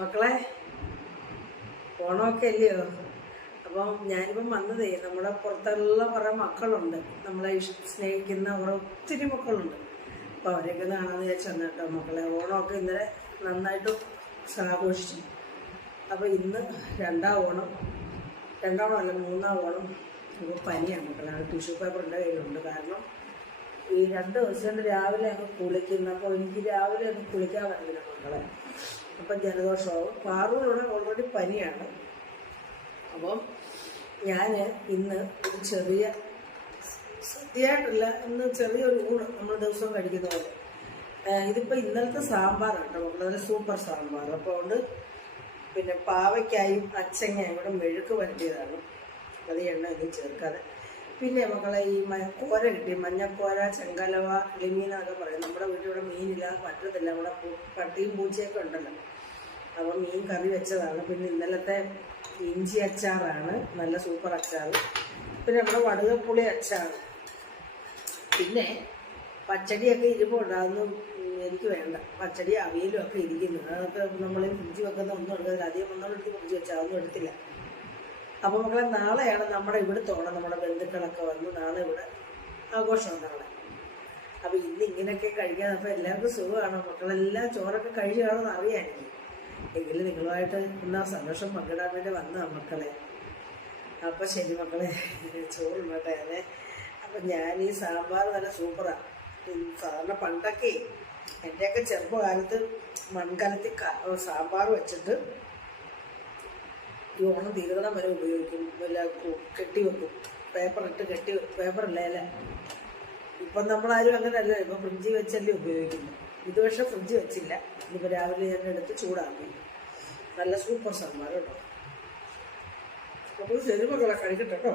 മക്കളെ ഓണമൊക്കെ അല്ലയോ അപ്പം ഞാനിപ്പം വന്നതേ നമ്മുടെ പുറത്തുള്ള കുറേ മക്കളുണ്ട്. നമ്മളെ സ്നേഹിക്കുന്ന കുറേ ഒത്തിരി മക്കളുണ്ട്. അപ്പോൾ അവരെയൊക്കെ കാണാമെന്ന് വിചാരിച്ചു കേട്ടോ മക്കളെ. ഓണമൊക്കെ ഇന്നലെ നന്നായിട്ട് ആഘോഷിച്ചു. അപ്പോൾ ഇന്ന് രണ്ടാം ഓണം. രണ്ടാം ഓണം അല്ല മൂന്നാം ഓണം. നമുക്ക് പനിയാണ് മക്കളെ. ടിഷ്യൂ പേപ്പർ എന്റെ കയ്യിലുണ്ട്. കാരണം ഈ രണ്ട് ദിവസം രാവിലെ അങ്ങ് കുളിക്കുന്നു അപ്പോൾ എനിക്ക് രാവിലെ അങ്ങ് കുളിക്കാൻ പറ്റില്ല മക്കളെ. അപ്പം ജലദോഷമാവും. പാറൂടെ ഓൾറെഡി പനിയാണ്. അപ്പം ഞാൻ ഇന്ന് ഒരു ചെറിയ സദ്യയായിട്ടല്ല ഇന്ന് ചെറിയൊരു ഊണ് നമ്മൾ ദിവസവും കഴിക്കുന്ന പോലെ ഏഹ് ഇതിപ്പോൾ ഇന്നലത്തെ സാമ്പാറാണ് കേട്ടോ. മക്കളെ സൂപ്പർ സാമ്പാർ. അപ്പോൾ അതുകൊണ്ട് പിന്നെ പാവയ്ക്കായും അച്ചങ്ങയും കൂടെ മെഴുക്ക് പരട്ടിയതാണ് അത് എണ്ണ ഇത് ചേർക്കാതെ. പിന്നെ മക്കളെ ഈ കോര കിട്ടി മഞ്ഞക്കോര ചെങ്കലവ കിളിമീനൊക്കെ പറയും. നമ്മുടെ വീട്ടിലൂടെ മീനില്ലാതെ പറ്റത്തില്ല. നമ്മുടെ പട്ടിയും പൂച്ചയൊക്കെ ഉണ്ടല്ലോ. അപ്പോൾ മീൻ കറി വെച്ചതാണ്. പിന്നെ ഇന്നലത്തെ ഇഞ്ചി അച്ചാറാണ്. നല്ല സൂപ്പർ അച്ചാർ പിന്നെ നമ്മുടെ വടുകപ്പുളി അച്ചാർ പിന്നെ പച്ചടിയൊക്കെ ഇരിപ്പുണ്ട്. അതൊന്നും എനിക്ക് വേണ്ട. പച്ചടി അവിയലും ഒക്കെ ഇരിക്കുന്നു. അതൊക്കെ നമ്മൾ ഫ്രിഡ്ജ് വെക്കുന്ന ഒന്നും എടുക്കില്ല അധികം ഒന്നും എടുത്ത് ഫ്രിഡ്ജ് വെച്ചാൽ അതൊന്നും എടുത്തില്ല. അപ്പോൾ മക്കളെ നാളെയാണ് നമ്മുടെ ഇവിടുത്തെ ഓണം നമ്മുടെ ബന്ധുക്കളൊക്കെ വന്ന്. നാളെ ഇവിടെ ആഘോഷം നാളെ അപ്പോൾ ഇന്ന് ഇങ്ങനെയൊക്കെ കഴിക്കാൻ അപ്പോൾ എല്ലാവർക്കും സുഖമാണ്? മക്കളെല്ലാം ചോറൊക്കെ കഴിയുകയാണെന്ന് അറിയാൻ എങ്കിലും നിങ്ങളുമായിട്ട് ഇന്ന് ആ സന്തോഷം പങ്കിടാൻ വേണ്ടി വന്ന മക്കളെ. അപ്പോൾ ശരി മക്കളെ ചോറ് അതെ അപ്പം ഞാൻ ഈ സാമ്പാർ നല്ല സൂപ്പറാണ് സാധാരണ പണ്ടൊക്കെ എന്റെയൊക്കെ ചെറുപ്പകാലത്ത് മൺകലത്തിൽ സാമ്പാർ വെച്ചിട്ട് ഈ ഓണം തീരുന്നിടം വരെ ഉപയോഗിക്കും. വല്ല കെട്ടി വെക്കും. പേപ്പർ ഇട്ട് കെട്ടി പേപ്പർ അല്ലേ? ഇപ്പം നമ്മളാരും അങ്ങനെയല്ല. ഇപ്പം ഫ്രിഡ്ജിൽ വെച്ചല്ലേ ഉപയോഗിക്കുന്നു. ഇത് പക്ഷേ ഫ്രിഡ്ജ് വെച്ചില്ല. ഇനിയിപ്പോൾ രാവിലെ ഞാൻ എടുത്ത് ചൂടാക്കി. നല്ല സൂപ്പർ സാമ്പാർ കേട്ടോ. അപ്പോൾ ശരി കഴിക്കട്ടെ കേട്ടോ